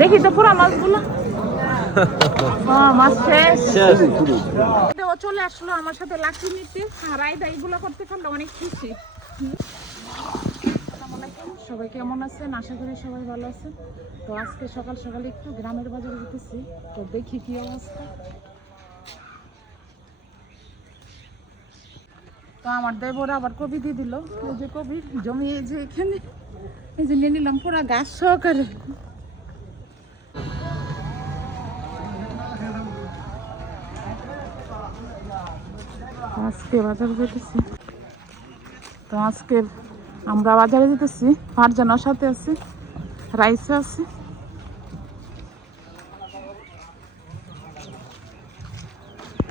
দেখি তো পুরা মাছগুলো। ও চলে আসলো আমার সাথে লাঠি নিতে আইদা এইগুলো করতে পারলে অনেক খুশি। সবাই কেমন আছেন? আশা করি সবাই ভালো আছেন। তো আজকে সকাল সকাল একটু গ্রামের বাজারে যেতেছি। তো দেখি কি অবস্থা। তো আমার দেবর আবার কবি দিয়ে দিল। যে কবি জমি এই যে এখানে এই যে নিয়ে নিলাম পুরা গাছ সহকারে। আজকে বাজারে যেতেছি তো আজকে আমরা বাজারে যেতেছি ফারজানার সাথে আছি রাইসে আছি।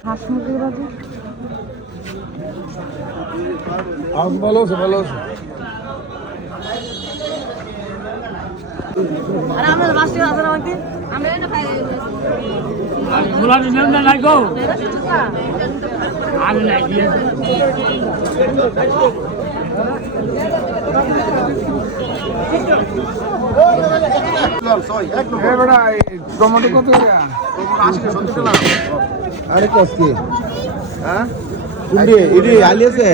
হাঁস মুরগির বাজার। ভালো আছে ভালো আছে। না দিয়ে টমেটো কত আরে কসকে হ্যাঁ ইডি আলি আছে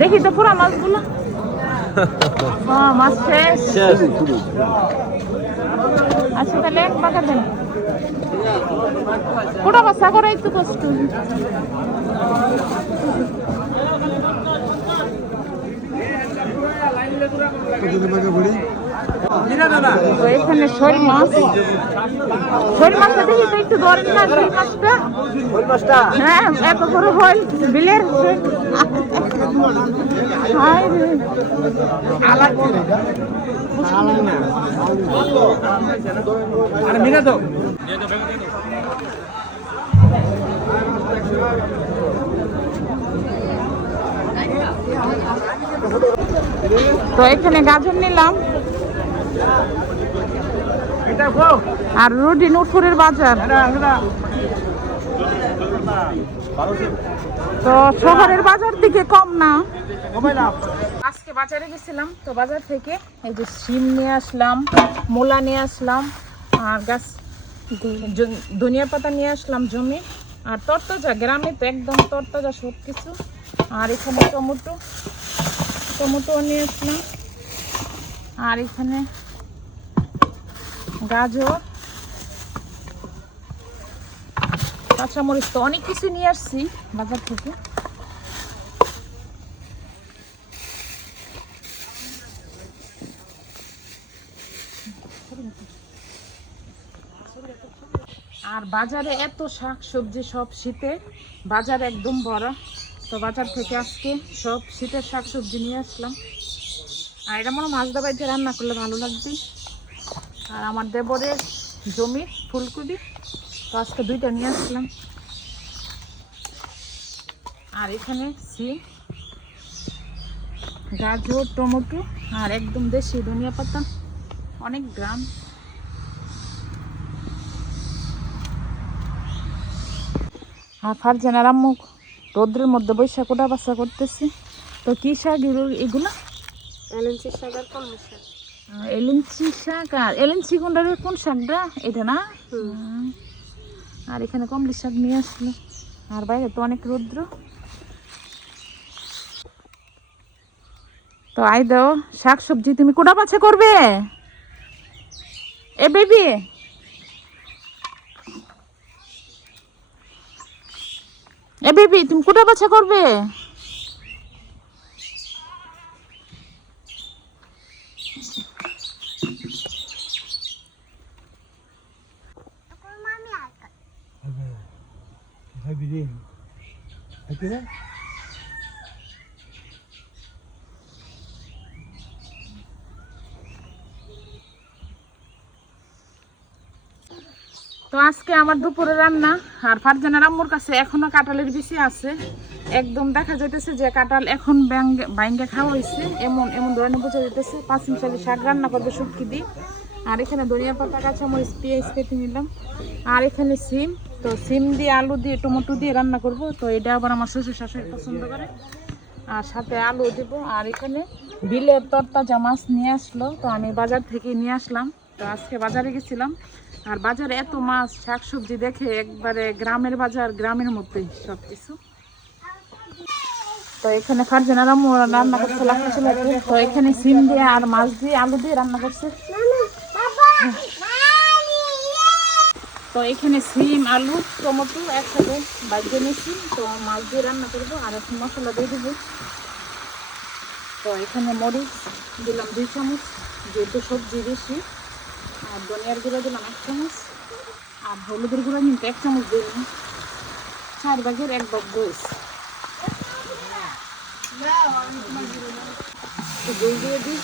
দেখি তো পুরা মাছগুলো। হ্যাঁ, মাছ শেষ। আচ্ছা তাহলে এক পাকা দেন। পুরো বাসা করে একটু কষ্ট। তো এখানে শোল মাছ। শোল মাছটা দেখি তো একটু ধরেন না শোল মাছটা? হ্যাঁ এত বড় হল বিলের শোল। হায় রে। আর মিনা তো। তো এখানে গাজর নিলাম। আর রুটি নুটপুরের বাজার। তো শহরের বাজার দিকে কম না। আজকে বাজারে গেছিলাম, তো বাজার থেকে এই যে শিম নিয়ে আসলাম, মূলা নিয়ে আসলাম, আর গাছ ধনিয়া পাতা নিয়ে আসলাম জমি, আর তরতাজা, গ্রামে তো একদম তরতাজা সব কিছু আর এখানে টমেটো টমেটো নিয়ে আসলাম। আর এখানে গাজর, কাঁচামরিচ তো অনেক কিছু নিয়ে আসছি বাজার থেকে। আর বাজারে এত শাক সবজি সব শীতে বাজার একদম বড়। তো বাজার থেকে আজকে সব শীতের শাক সবজি নিয়ে আসলাম। আর এটা মনে মাছ দাবাইতে রান্না করলে ভালো লাগবে। আর আমার দেবরের জমির ফুলকপি। তো আজকে দুইটা নিয়ে আসলাম। আর এখানে সিম গাজর টমেটো আর একদম দেশি ধনিয়া পাতা। অনেক গ্রাম। আর ফারজানার আম্মু রোদ্রের মধ্যে বৈশাখ ওটা বাসা করতেছে। তো কী শাক এগুলো এগুলো? আহ, এলিঞ্চি শাক আর এলিঞ্চি কোনটা রে? কোন শাকটা এটা না? আর এখানে কমলি শাক নিয়ে আসলো। আর বাইরে তো অনেক রৌদ্র। তো আই দাও শাক সবজি তুমি কোটা বাছা করবে? এ বেবি। এ বেবি তুমি কোটা বাছা করবে? তো আজকে আমার দুপুরে রান্না, আর ফারজানের আম্মুর কাছে এখনও কাঁঠালের বেশি আছে। একদম দেখা যাইতেছে যে কাঁঠাল এখন বাইঙ্গা খাওয়া হয়েছে এমন এমন ধরনের বোঝা যাইতেছে পাঁচ মিশালি শাক রান্না করবে শুটকি দিয়ে। আর এখানে ধনিয়া পাতা, কাঁচামরিচ, পেঁয়াজ কেটে নিলাম। আর এখানে সিম তো সিম দিয়ে আলু দিয়ে টমেটো দিয়ে রান্না করব। তো এটা আবার আমার শ্বশুর শাশুড়ি পছন্দ করে। আর সাথে আলু দেবো। আর এখানে বিলের তরতাজা মাছ নিয়ে আসলো। তো আমি বাজার থেকে নিয়ে আসলাম। তো আজকে বাজারে গেছিলাম। আর বাজারে এত মাছ, শাকসবজি দেখে একবারে গ্রামের বাজার, গ্রামের মধ্যেই সব কিছু তো এখানে ফারজানারা রান্না করছে লাখা ছিল তো এখানে সিম দিয়ে আর মাছ দিয়ে আলু দিয়ে রান্না করছে। তো এখানে সিম, আলু, টমেটো একসাথে বাজিয়ে নিয়েছি। তো মাছ দিয়ে রান্না করব, আর এখন মশলা দিয়ে দেবো। তো এখানে মরিচ দিলাম দুই চামচ, যেহেতু সবজি বেশি। আর ধনিয়ার গুঁড়ো দিলাম এক চামচ, আর হলুদের গুঁড়ো কিন্তু এক চামচ দিলাম চার ভাগের এক দইস তো দই দিয়ে দিই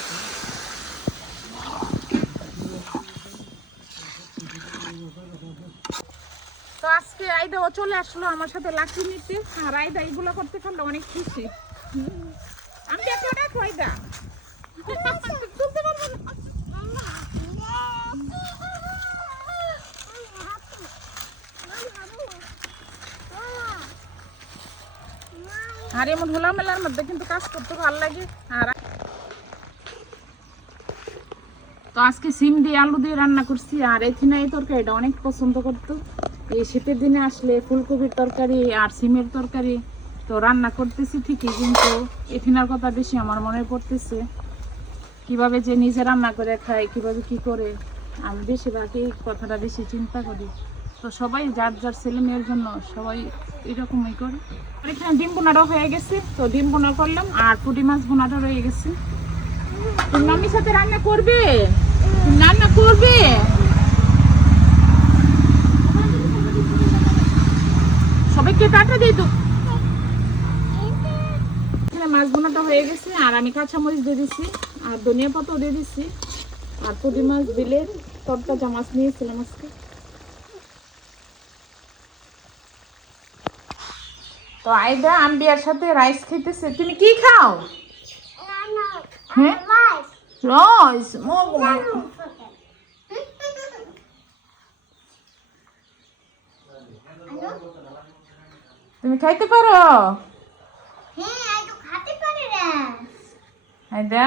তো আজকে চলে আসলো আমার সাথে লাঠি নিতে। আর আইদা এগুলো করতে পারলে অনেক খুশি। আমি না। আর, এমন হোলামেলার মধ্যে কিন্তু কাজ করতে ভালো লাগে। আর তো আজকে সিম দিয়ে আলু দিয়ে রান্না করছি, আর এথিনা এই তরকারিটা অনেক পছন্দ করতো। এই শীতের দিনে আসলে ফুলকপির তরকারি আর সিমের তরকারি তো রান্না করতেছি ঠিকই, কিন্তু এথিনার কথা বেশি আমার মনে পড়তেছে। কীভাবে যে নিজে রান্না করে খায়, কীভাবে কি করে, আমি বেশিরভাগ এই কথাটা বেশি চিন্তা করি। তো সবাই যার যার ছেলে মেয়ের জন্য সবাই এরকমই করে। এখানে ডিম বোনাটাও হয়ে গেছে, তো ডিম বোনা করলাম আর পুঁটি মাছ বোনাটা রয়ে গেছে। তুমি মামির সাথে রান্না করবে? রান্না করবে? সবাইকে টাটা দিয়ে তো মাছ বোনাটা হয়ে গেছে আর আমি কাঁচামরিচ দিয়ে দিছি আর ধনিয়া পাতাও দিয়ে দিছি আর পুঁটি মাছ দিলে তরতাজা মাছ নিয়েছিলাম আজকে তো আইদা আম্বিয়ার সাথে রাইস খেতেছে তুমি কি খাও হ্যাঁ রাইস তুমি খাইতে পারো? আইদা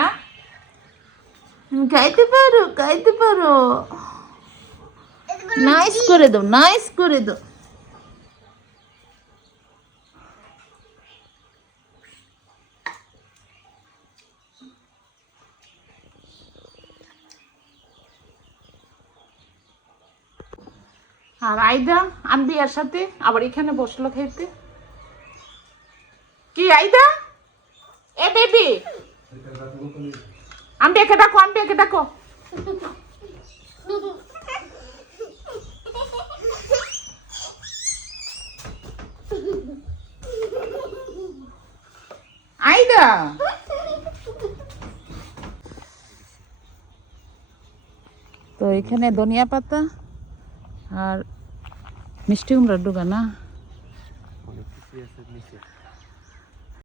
তুমি খাইতে পারো খাইতে পারো। নাইস করে দাও নাইস করে দাও। আর আইদা আম্বিয়ার সাথে আবার এখানে বসল খাইতে। কি আইদা? এ বেবি। আম্বিয়াকে ডাকো আম্বিয়াকে ডাকো। আইদা। তো এখানে ধনিয়া পাতা আর মিষ্টি কুমড়ার ডুগা না?